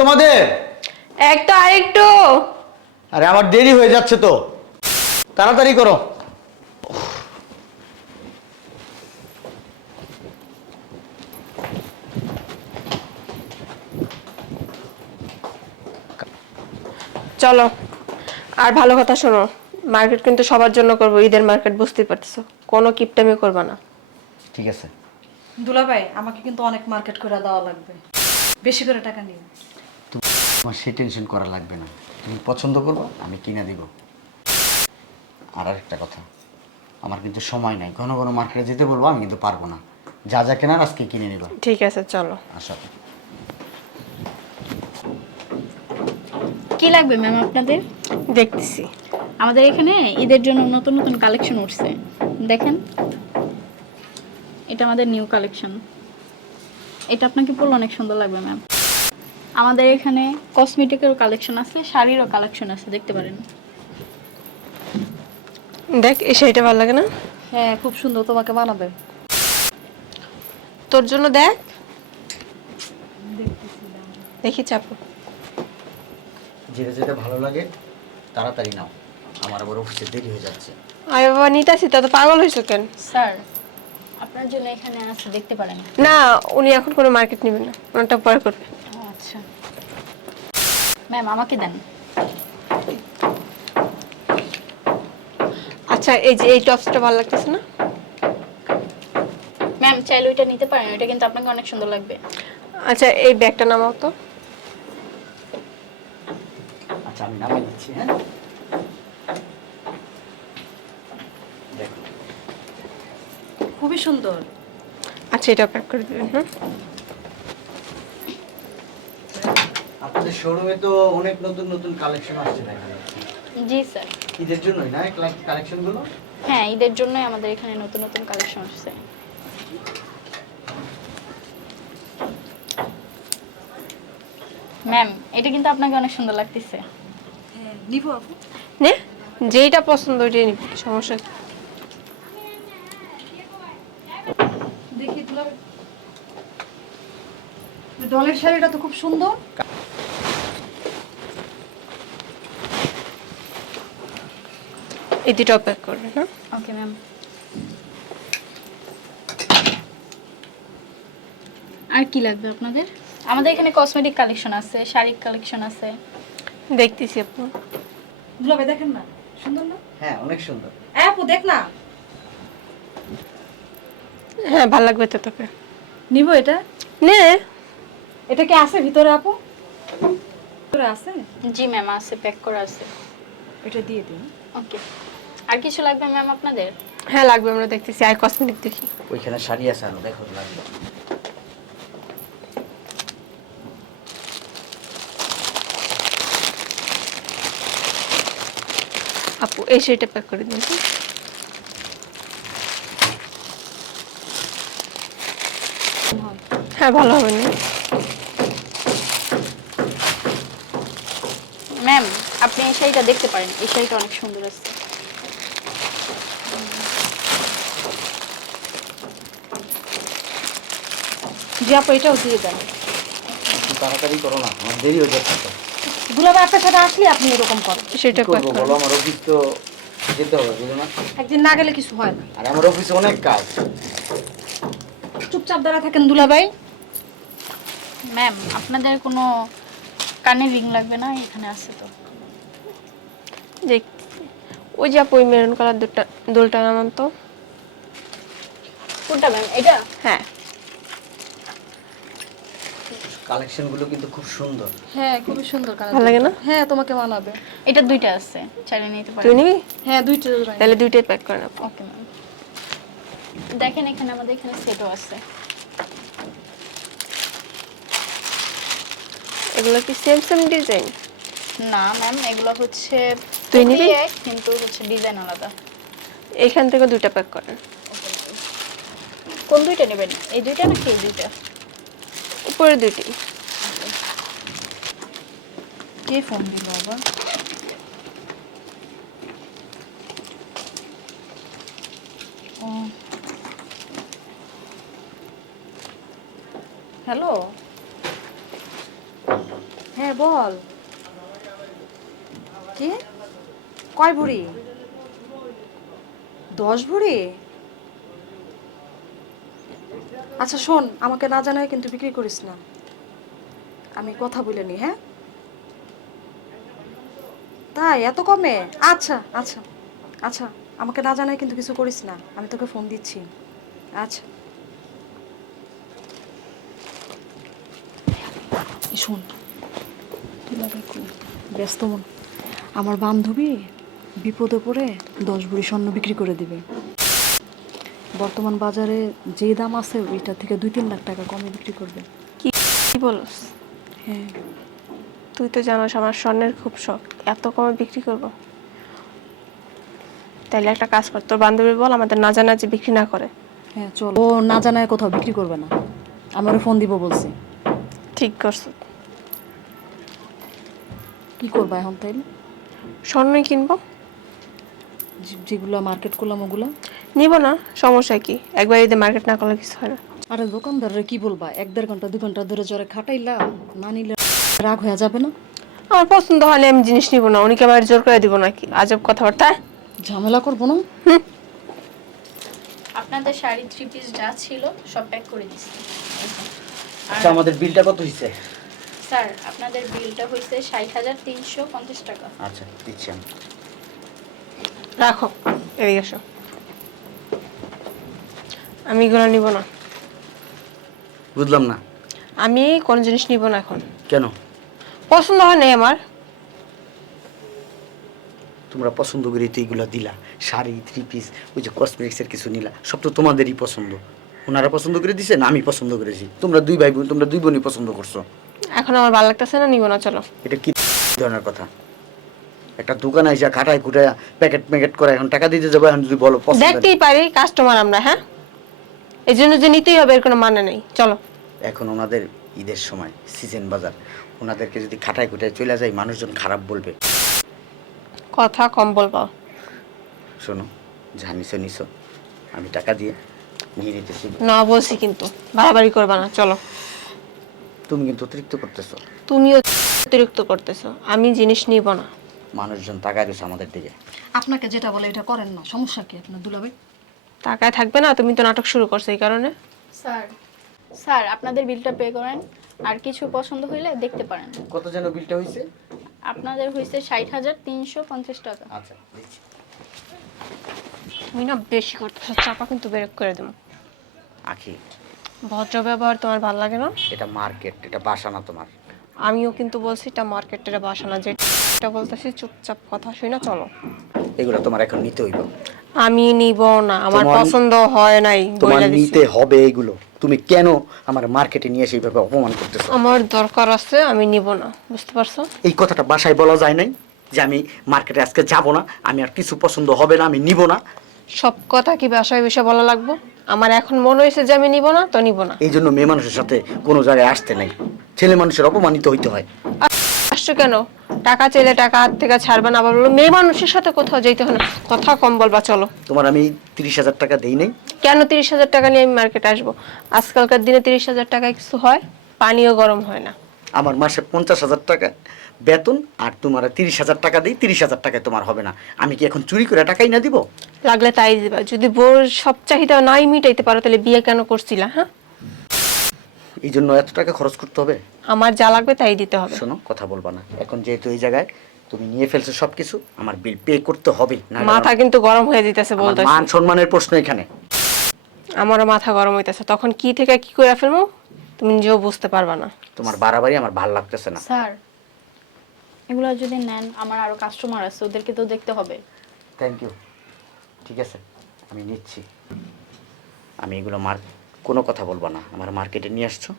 তোমাদের? একটা আরেকটু। আরে আমার দেরি হয়ে যাচ্ছে তো। তাড়াতাড়ি করো। চলো। আর ভালো কথা শোনো মার্কেট কিন্তু সবার জন্য করব ঈদের মার্কেট বুঝতেই পারতেছো। কোনো কিপটামি করবা না। ঠিক আছে। দুলাভাই আমাকে কিন্তু অনেক মার্কেট করে দেওয়া লাগবে। বেশি করে টাকা নিন তোমার সে টেনশন করা লাগবে না। তুমি পছন্দ করব আমি কিনে দিব। আর আরেকটা কথা আমার কিন্তু সময় নাই। ঘন ঘন মার্কেটে যেতে বলব আমি কিন্তু পারব না। যা যা কেনার আজকে কিনে নিবা। ঠিক আছে চলো। আসো। কি লাগবে ম্যাম আপনাদের? দেখতেছি। আমাদের এখানে ঈদের জন্য নতুন নতুন কালেকশন উঠছে। দেখেন। এটা আমাদের নিউ কালেকশন এটা আপনাকে পরলে অনেক সুন্দর লাগবে ম্যাম আমাদের এখানে কসমেটিকেরও কালেকশন আছে শাড়িরও কালেকশন আছে দেখতে পারেন। দেখ এই শাড়িটা ভালো লাগে না? হ্যাঁ খুব সুন্দর তোমাকে মানাবে। তোর জন্য দেখ। দেখি চাপো। যেটা যেটা ভালো লাগে তাড়াতাড়ি নাও। আমার আবার অফিসে দেরি হয়ে যাচ্ছে। আরে বাবা নিতাছি তা তো পাগল হয়েছো কেন? স্যার আপনার জন্য এখানে আছে দেখতে পারেন। না উনি এখন কোনো মার্কেট নেবেন না। ওনারটা পরে করবে। আচ্ছা। ম্যাম আমাকে দেন। আচ্ছা এই যে এই টপসটা ভালো লাগতেছে না? ম্যাম চাইলে ওইটা নিতে পারেন ওইটা কিন্তু আপনাকে অনেক সুন্দর লাগবে। আচ্ছা এই ব্যাগটা নামাও তো। আচ্ছা আমি নামিয়ে দিচ্ছি হ্যাঁ? খুবই সুন্দর। আচ্ছা এটা প্যাক করে দেবেন হ্যাঁ? আপনাদের শোরুমে তো অনেক নতুন নতুন কালেকশন আসছে দেখা জি স্যার। ঈদের জন্যই না কালেকশনগুলো হ্যাঁ ঈদের জন্যই আমাদের এখানে নতুন নতুন কালেকশন আসছে। ম্যাম এটা কিন্তু আপনাকে অনেক সুন্দর লাগতেছে। হ্যাঁ নিব আপু। নে? যেইটা পছন্দ ওইটাই নিবি সমস্যা কি? দেখি দুলাভাই ডলের শাড়িটা তো খুব সুন্দর। এই প্যাক করবেন হ্যাঁ? ওকে ম্যাম আর কি লাগবে আপনাদের? আমাদের এখানে কসমেটিক কালেকশন আছে শাড়ি কালেকশন আছে। দেখতেছি আপু। দুলাভাই দেখেন না? সুন্দর না? হ্যাঁ অনেক সুন্দর। এই আপু দেখ না। হ্যাঁ ভালো লাগবে তো তোকে। নিব এটা? নে। এটা কি আছে ভিতরে আপু? ভিতরে আছে? জি ম্যাম আছে প্যাক করা আছে। এটা দিয়ে দিন। ওকে। আর কিছু লাগবে ম্যাম আপনাদের? হ্যাঁ লাগবে আমরা দেখতেছি। আর কসমেটিক দেখি। ওইখানে শাড়ি আছে আরও দেখো লাগবে। আপু এই শাড়িটা প্যাক করে দিন হ্যাঁ? হ্যাঁ ভালো হবে না ম্যাম আপনি এই শাড়িটা দেখতে পারেন এই শাড়িটা অনেক সুন্দর আছে। জি আপু এটাও দিয়ে দেন। তাড়াতাড়ি করো না আমার দেরি হয়ে যাচ্ছে। দুলাভাই আপনার সাথে আসলে আপনি এরকম করেন। সেটা করব বলো আমার অফিস তো যেতে হবে বুঝো না? একদিন না গেলে কিছু হয় না। আর আমার অফিসে অনেক কাজ। চুপচাপ দাঁড়া থাকেন দুলাভাই। ম্যাম আপনাদের কোনো কানের রিং লাগবে না এখানে আছে তো। ওই যে আপু ওই মেরুন কালার দুটা দোলটা নামান তো। কোনটা ম্যাম এটা? হ্যাঁ। কালেকশনগুলো কিন্তু খুব সুন্দর। হ্যাঁ খুবই সুন্দর কালার। ভালো লাগে না? হ্যাঁ তোমাকে মানাবে। এটা দুইটা আছে চাইলে নিতে তুই নিবি? হ্যাঁ দুইটা। তাহলে দুইটাই প্যাক করে নেব ওকে ম্যাম। দেখেন এখানে আমাদের এখানে সেটও আছে। এগুলো কি সেম সেম ডিজাইন না ম্যাম এগুলো হচ্ছে তুই নিবি? কিন্তু হচ্ছে ডিজাইন আলাদা। এখান থেকে দুইটা প্যাক করেন কোন দুইটা নেবেন? এই দুইটা নাকি এই দুইটা? উপরে দুইটি। কে ফোন দিল আবার? হ্যালো হ্যাঁ বল। কি? কয় ভরি? দশ ভরি? আচ্ছা শোন, আমাকে না জানায় কিন্তু বিক্রি করিস না। আমি কথা বলে নি হ্যাঁ? তাই, এত কমে? আচ্ছা আচ্ছা আচ্ছা আমাকে না জানায় কিন্তু কিছু করিস না। আমি তোকে ফোন দিচ্ছি। আচ্ছা। ব্যস্ত মন। আমার বান্ধবী বিপদে পড়ে দশ ভরি স্বর্ণ বিক্রি করে দিবে। বর্তমান বাজারে যে দাম আছে ওইটা থেকে দুই তিন লাখ টাকা কমে বিক্রি করবে। কি কি বলস? হ্যাঁ। তুই তো জানোস আমার স্বর্ণের খুব শখ। এত কমে বিক্রি করব? তাইলে একটা কাজ কর তোর বান্ধবী বল আমাদের না জানা যে বিক্রি না করে। হ্যাঁ চল। ও না জানায় কোথাও বিক্রি করবে না। আমারও ফোন দিব বলছি। ঠিক করছ। কি করবা এখন তাইলে? স্বর্ণই কিনবো। যে- যেগুলো মার্কেট করলাম ওগুলো? নিব না সমস্যা কি? একবার ঈদে মার্কেট না করলে কিছু হয় না। আরে দোকানদাররা কি বলবা? এক দেড় ঘণ্টা দুই ঘণ্টা ধরে জ্বরে খাটাইলা না নিলে রাগ হয়ে যাবে না? আমার পছন্দ হলে আমি জিনিস নিব না। উনিকে আমার জোর করে দিব নাকি? আজব কথাবার্তা। ঝামেলা করব না? আপনাদের শাড়ি থ্রি পিস যা ছিল সব প্যাক করে দিচ্ছি আচ্ছা আমাদের বিলটা কত হয়েছে স্যার আপনাদের বিলটা হয়েছে ষাট হাজার তিনশো পঞ্চাশ টাকা। আচ্ছা দিচ্ছি আমি। রাখো এদিকে এসো। আমি এগুলো নিব না। বুঝলাম না। আমি কোন জিনিস নিব না এখন। কেন? পছন্দ হয় নাই আমার। তোমরা পছন্দ করে তো এইগুলো দিলা শাড়ি থ্রি পিস ওই যে কসমেটিক্সের কিছু নিলা সব তো তোমাদেরই পছন্দ। ওনারা পছন্দ করে দিছে না আমি পছন্দ করেছি? তোমরা দুই ভাই বোন তোমরা দুই বোনই পছন্দ করছ। এখন আমার ভালো লাগতেছে না নিব না চলো। এটা কি ধরনের কথা? একটা দোকান আইসা খাটায় খুটায় প্যাকেট প্যাকেট করে এখন টাকা দিতে যাব এখন যদি বলো দেখতেই পারি কাস্টমার আমরা হ্যাঁ? এই জন্য যে নিতেই হবে এর কোনো মানে নেই। চলো। এখন ওনাদের ঈদের সময় সিজন বাজার ওনাদেরকে যদি খাটায় খুটায় চলে যায় মানুষজন খারাপ বলবে। কথা কম বলব। শোনো যা নিছো নিছো। আমি টাকা দিয়ে নিয়ে নিতেছি। না বলছি কিন্তু বাড়াবাড়ি করবা না চলো। তুমি কিন্তু অতিরিক্ত করতেছো। তুমিও অতিরিক্ত করতেছো। আমি জিনিস নিব না। মানুষজন তাকায় রয়েছে আমাদের দিকে। আপনাকে যেটা বলে এটা করেন না। সমস্যা কি আপনার দুলাভাই? টাকায় থাকবে না তুমি তো নাটক শুরু করছ এই কারণে। স্যার স্যার আপনাদের বিলটা পে করেন। আর কিছু পছন্দ হইলে দেখতে পারেন। কত যেন বিলটা হয়েছে আপনাদের হয়েছে ষাট হাজার তিনশো পঞ্চাশ টাকা। আচ্ছা দিচ্ছি। তুমি না বেশি করতেছো চাপা কিন্তু বেরেক করে দেবো। আখি। ভদ্র ব্যবহার তোমার ভালো লাগে না? এটা মার্কেট এটা বাসা না তোমার। আমিও কিন্তু বলছি এটা মার্কেটের বাসা না যেটা বলতেছি চুপচাপ কথা শুই না চলো। এগুলো তোমার এখন নিতে হইব। আমি নিব না আমার পছন্দ হয় নাই তোমার নিতে হবে এগুলো তুমি কেন আমার মার্কেটে নিয়ে এসে এইভাবে অপমান করতেছো? আমার দরকার আছে আমি নিব না বুঝতে পারছ? এই কথাটা বাসায় বলা যায় নাই যে আমি মার্কেটে আজকে যাব না আমি আর কিছু পছন্দ হবে না আমি নিব না। সব কথা কি বাসায় বসে বলা লাগবো? আমার এখন মনে হয়েছে যে আমি নিব না তো নিব না। এই জন্য মেয়ে মানুষের সাথে কোনো জায়গায় আসতে নাই। ছেলে মানুষের অপমানিত হইতে হয়। আসছো কেন? টাকা চাইলে টাকা হাত থেকে ছাড়বে না আবার বলল মেয়ে মানুষের সাথে কোথাও যেতে হয় না। কথা কম বলবা চলো। তোমার আমি তিরিশ হাজার টাকা দেই নাই। কেন তিরিশ হাজার টাকা নিয়ে আমি মার্কেটে আসব? আজকালকার দিনে তিরিশ হাজার টাকায় কিছু হয়? পানিও গরম হয় না। আমার মাসে পঞ্চাশ হাজার টাকা বেতন আর তোমার তিরিশ হাজার টাকা দিই তিরিশ হাজার টাকায় তোমার হবে না। আমি কি এখন চুরি করে টাকাই না দিব? লাগলে তাই দিবা। যদি বোর সব চাহিদা নাই মিটাইতে পারো তাহলে বিয়ে কেন করছিলা হ্যাঁ? এই জন্য এত টাকা খরচ করতে হবে? আমার যা লাগবে তাই দিতে হবে। শোনো কথা বলবা না। এখন যেহেতু এই জায়গায় তুমি নিয়ে ফেলছো সবকিছু আমার বিল পে করতে হবে। না মাথা কিন্তু গরম হয়ে দিতেছে বলতেছি। মান সম্মানের প্রশ্ন এখানে। আমারও মাথা গরম হইতেছে। তখন কি থেকে কি করে ফেলব? তুমি নিজেও বুঝতে পারবা না। তোমার বাড়াবাড়ি আমার ভালো লাগতেছে না। স্যার এগুলো যদি নেন আমার আরও কাস্টমার আছে ওদেরকে তো দেখতে হবে। থ্যাংক ইউ ঠিক আছে আমি নিচ্ছি। আমি এগুলো মার কোনো কথা বলব না। আমার মার্কেটে নিয়ে আসছো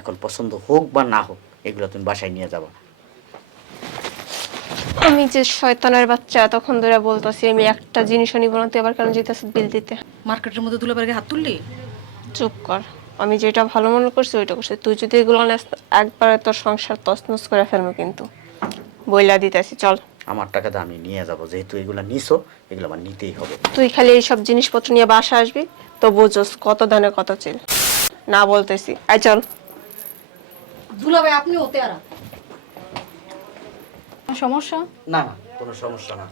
এখন পছন্দ হোক বা না হোক এগুলো তুমি বাসায় নিয়ে যাবা। আমি যে শয়তানের বাচ্চা তখন ধরে বলতাছি আমি একটা জিনিসও নিব না তুই আবার কেন যেতেছ বিল দিতে? মার্কেটের মধ্যে দুলাভাইকে হাত তুললি? চুপ কর। আমি যেটা ভালো মনে করছি ওইটা করছি। তুই যদি এগুলো একবারে তোর সংসার তছনছ করে ফেলব কিন্তু। বইলা দিতেছি চল। আমার টাকাটা আমি নিয়ে যাব। যেহেতু এগুলো নিছো এগুলো আমার নিতেই হবে। তুই খালি এইসব জিনিসপত্র নিয়ে বাসা আসবি তো বুঝোস কত দানে কত চিল না বলতেছি। আয় চল। দুলাভাই আপনি ওতে আরা সমস্যা? না না কোনো সমস্যা না।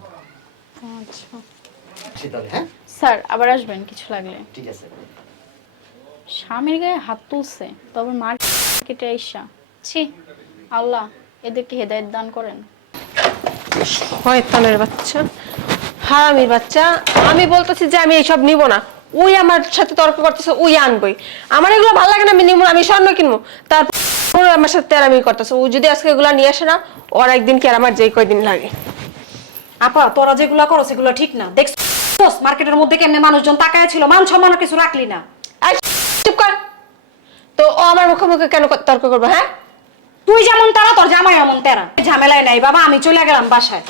আচ্ছা। আসি তাহলে হ্যাঁ? স্যার আবার আসবেন কিছু লাগলে। ঠিক আছে। স্বামীর গায়ে হাত তুলছে তবে মার্কেটে আইসা। ছি আল্লাহ। এদেরকে হেদায়েত দান করেন। শয়তানের বাচ্চা হারামির বাচ্চা আমি বলতেছি যে আমি এইসব নিব না। ওই আমার সাথে তর্ক করতেছে ওই আনবই। আমার এগুলো ভালো লাগে না আমি নিব আমি স্বর্ণ কিনবো। তারপর আমার সাথে তেরামি করতেছে। ও যদি আজকে এগুলো নিয়ে আসে না ওর একদিন কি আর আমার যেই কয়দিন লাগে? আপা তোরা যেগুলা করো সেগুলো ঠিক না। দেখছিস মার্কেটের মধ্যে কেমনে মানুষজন তাকায় ছিল মান সম্মানও কিছু রাখলি না। চুপ কর। তো ও আমার মুখে মুখে কেন তর্ক করব হ্যাঁ? তুই যেমন তারা তোর জামাই এমন তেরা। ঝামেলায় নাই বাবা আমি চলে গেলাম বাসায়।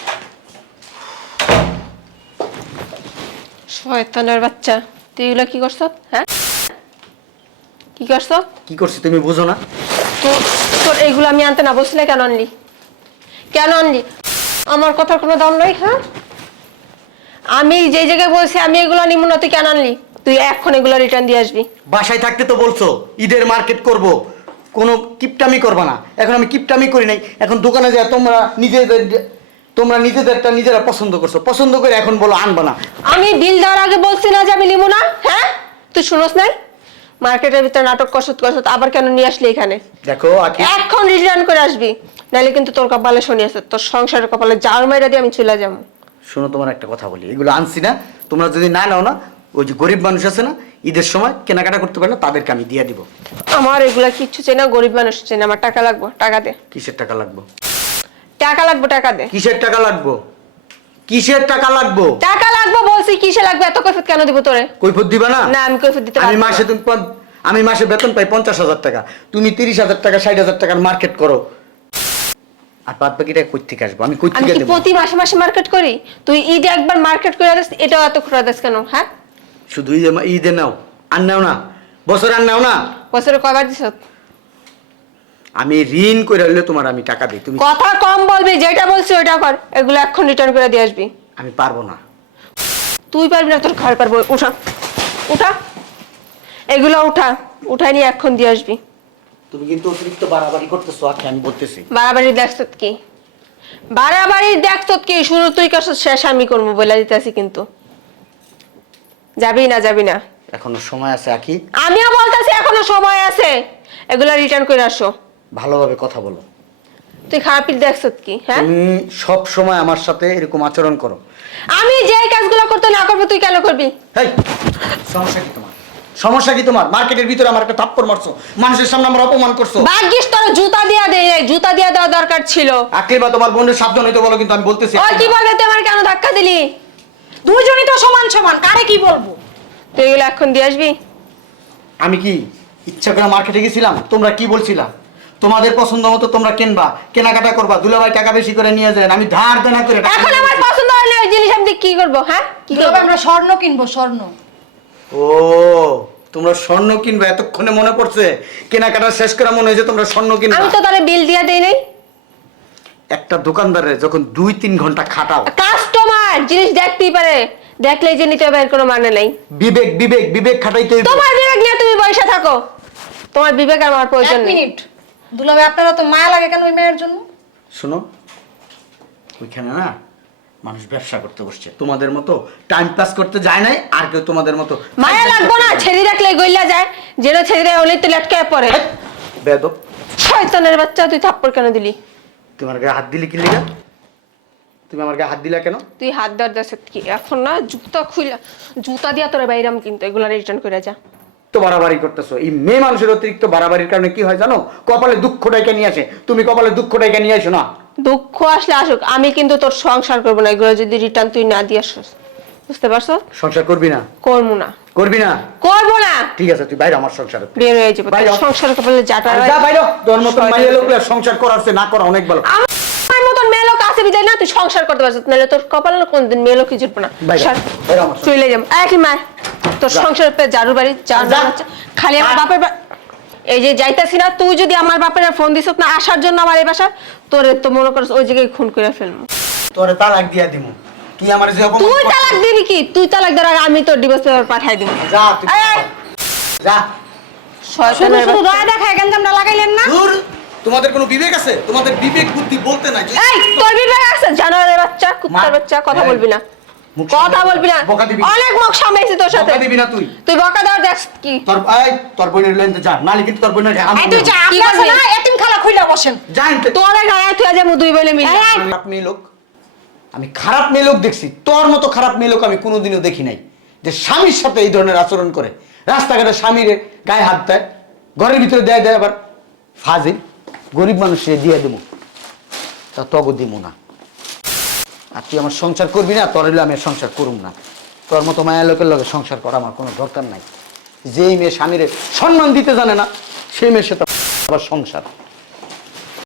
শয়তানের বাচ্চা। তুই এগুলো কি করছ? হ্যাঁ? কি করছ? কি করছি তুমি বুঝো না? তো তোর এইগুলো আমি আনতে না বসলে কেন আনলি? কেন আনলি? আমার কথার কোনো দাম নাই হ্যাঁ? আমি যে জায়গায় বলছি আমি এগুলো নিব না তুই কেন আনলি? তুই এখন এগুলো রিটার্ন দিয়ে আসবি। বাসায় থাকতে তো বলছো ঈদের মার্কেট করব। কোনো কিপটামি করবা না। এখন আমি কিপটামি করি নাই এখন দোকানে যায় তোমরা নিজেদের তোমরা নিজেদেরটা নিজেরা পছন্দ করছ। পছন্দ করে এখন বলো আনবা না। আমি বিল দেওয়ার আগে বলছি না যে আমি নিব না হ্যাঁ? তুই শুনোস নাই? মার্কেটের ভিতরে নাটক কষত কষত আবার কেন নিয়ে আসলি এখানে? দেখো এখন রিটার্ন করে আসবি নাহলে কিন্তু তোর কপালে শনি আছে তোর সংসারের কপালে জাল মাইরা দিয়ে আমি চলে যাব। শোনো তোমার একটা কথা বলি এগুলো আনছি না। তোমরা যদি না নাও না ওই যে গরিব মানুষ আছে না ঈদের সময় কেনাকাটা করতে পারে না তাদেরকে আমি দিয়ে দিব। আমার এগুলা কিচ্ছু চাই না গরিব মানুষ চাই না আমার টাকা লাগবে টাকা দে। কিসের টাকা লাগবো? টাকা লাগবে টাকা দে। কিসের টাকা লাগবো? কিসের টাকা লাগবো? টাকা লাগবে বলছি কিসে লাগবে? এত কৈফিয়ত কেন দিব তোরে? কৈফত দিবা না? না আমি কৈফিয়ত দিতে আমি পারব না। মাসে তুমি পন- আমি মাসে বেতন পাই পঞ্চাশ হাজার টাকা। তুমি তিরিশ হাজার টাকা ষাট হাজার টাকার মার্কেট করো। আর বাদ বাকিটা কই থেকে আসব? আমি কই আমি থেকে কি দেবো? প্রতি মাসে মাসে মার্কেট করি? তুই ঈদে একবার মার্কেট করে দিস এটাও এত খোলা দিস কেন? হ্যাঁ? শুধু ঈদে ঈদে নাও আর নাও না বছর আর নাও না। বছরে কয়বার দিস আমি ঋণ করে হলে তোমার আমি টাকা দিই তুমি কথা কম বলবি যেটা বলছি ওইটা কর এগুলো এখন রিটার্ন করে দিয়ে আসবি। আমি পারব না। তুই পারবি না তোর ঘর পারব উঠা। উঠা। এগুলো উঠা উঠাই নিয়ে এখন দিয়ে আসবি। তুমি কিন্তু অতিরিক্ত বাড়াবাড়ি করতেছো আজকে আমি বলতেছি। বাড়াবাড়ি দেখছ কি? বাড়াবাড়ি দেখছ কি? শুরু তুই কাছ শেষ আমি করব বলে দিতেছি কিন্তু। যাবি না যাবি না। এখনও সময় আছে আকি? আমিও বলতেছি এখনও সময় আছে। এগুলা রিটার্ন করে আসো। ভালোভাবে কথা বলো। তুই খারাপ দেখছ কি হ্যাঁ? তুমি সব সময় আমার সাথে এরকম আচরণ করো। আমি যে কাজগুলো করতে না করব তুই কেন করবি? হেই! সমস্যা কি তোমার? সমস্যা কি তোমার? মার্কেটের ভিতরে আমার একটা থাপ্পড় মারছো। মানুষের সামনে আমার অপমান করছ। ভাগ্যিস তোর জুতা দিয়া দে জুতা দিয়া দেওয়া দরকার ছিল। আকির বা তোমার বোনের সাবধান হইতে বলো কিন্তু আমি বলতেছি ওই কি বলবে তুই আমার কেন ধাক্কা দিলি? দুইজনই তো সমান সমান কারে কি বলব? তুই এগুলো এখন দিয়ে আসবি? আমি কি ইচ্ছা করে মার্কেটে গেছিলাম? তোমরা কি বলছিলা? তোমাদের পছন্দ মতো তোমরা কিনবা? কেনাকাটা করবা? দুলাভাই টাকা বেশি করে নিয়ে যান আমি ধার দেনা করে টাকা এখন আমার পছন্দ হয় না ওই জিনিস আমি কি করব হ্যাঁ? কি করব? আমরা স্বর্ণ কিনবো স্বর্ণ। ও তোমরা স্বর্ণ কিনবা এতক্ষণে মনে পড়ছে। কেনাকাটা শেষ করা মনে হয়েছে তোমরা স্বর্ণ কিনবা। আমি তো তাহলে বিল দিয়া দেই নাই। একটা দোকানদারের যখন দুই তিন ঘণ্টা খাটাও। কাস্টমার জিনিস দেখতেই পারে। দেখলে যে নিতে হবে এর কোনো মানে নাই। বিবেক বিবেক বিবেক খাটাইতে হইবে। তোমার বিবেক নিয়ে তুমি বসে থাকো। তোমার বিবেক আর আমার প্রয়োজন এক নেই। মিনিট। দুলাভাই আপনারা তো মায়া লাগে কেন ওই মেয়ের জন্য? শোনো ওইখানে না মানুষ ব্যবসা করতে বসছে। তোমাদের মতো টাইম পাস করতে যায় নাই আর কেউ তোমাদের মতো মায়া লাগবো না ছেড়ে রাখলে গইলা যায়। যেটা ছেড়ে দেয় হলেই তো লটকে পড়ে। বেদব শয়তানের বাচ্চা তুই থাপ্পড় কেন দিলি? তুমি আমার গায়ে হাত দিলি কি লিগা? তুমি আমার গায়ে হাত দিলা কেন? তুই হাত দেওয়ার দেশ কি? এখন না জুতা খুইলা জুতা দিয়া তোর বাইরাম কিন্তু এগুলা রিটার্ন করে যা। তো বাড়াবাড়ি করতেছো। এই মেয়ে মানুষের অতিরিক্ত বাড়াবাড়ির কারণে কি হয় জানো? কপালে দুঃখ ডাইকা নিয়ে আসে। তুমি কপালে দুঃখ ডাইকা নিয়ে আসো না। দুঃখ আসলে আসুক আমি কিন্তু তোর সংসার করব না। এগুলো যদি রিটার্ন তুই না দিয়ে আসিস। বুঝতে পারছ? সংসার করবি না? করব না। করবি না? করব না। ঠিক আছে তুই বাইরে আমার সংসারে। বের হয়ে যাব। সংসার কপালে জাটা যা বাইরে। তোর শয়তানের মাইয়া লোকরা সংসার করার চেয়ে না করা অনেক ভালো। আমার মতন মেয়ে লোক আছে বিদায় না তুই সংসার করতে পারছিস। নাহলে তোর কপালে না কোনদিন মেয়ে লোকই জুটবো না। চলে যাব। একই মা তোর। সংসার পে ঝাড়ু বাড়ি যা। খালি আমার বাপের এই যে যাইতাছি না তুই যদি আমার বাপের ফোন দিস না আসার জন্য আমার এই বাসা তোর তো মনে করিস ওই জায়গায় খুন করে ফেলব। তোরে তালাক দিয়া দিমু। তুই আমার যে অপমান তুই তালাক দিবি কি? তুই তালাক দেওয়ার আমি তোর ডিভোর্স পেপার পাঠাই দিব। যা তুই যা। শয়তানের শুধু। দয়া দেখায় গেঞ্জামটা লাগাইলেন না? দূর তোমাদের কোনো বিবেক আছে? তোমাদের বিবেক বুদ্ধি বলতে নাই। যে- এই তোর বিবেক কুত্তার মা- বাচ্চা কুত্তার বাচ্চা কথা বলবি না। কথা বলবি না। বকা দিবি। অনেক মুখ সামলাইছি তোর সাথে। বকা দিবি না তুই। তুই বকা দেওয়ার দেখ কি। তোর এই তোর বোনের লেনতে যা। নালি কিন্তু তোর বোনের এই তুই যা না। আপনি আছে করবি? না এতিম খালা খুইলা বসেন। জানতে তোর গায়ে তুই আজ দুই বলে মিলে। মেয়ে লোক। আমি খারাপ মেয়ে লোক দেখছি। তোর মতো খারাপ মেয়ে লোক আমি কোনোদিনও দেখি নাই। যে স্বামীর সাথে এই ধরনের আচরণ করে। রাস্তাঘাটে স্বামীর গায়ে হাত দেয়, ঘরের ভিতরে দেয় দেয় আবার ফাজিল, গরিব মানুষে দিয়ে দেবো। তা তগো দিব না। আর তুই আমার সংসার করবি না, তোর হইলে আমি সংসার করুম না। তোর মতো মায়া লোকের লগে সংসার করা আমার কোনো দরকার নাই। যেই মেয়ে স্বামীরে সম্মান দিতে জানে না, সেই মেয়ের সাথে আবার সংসার।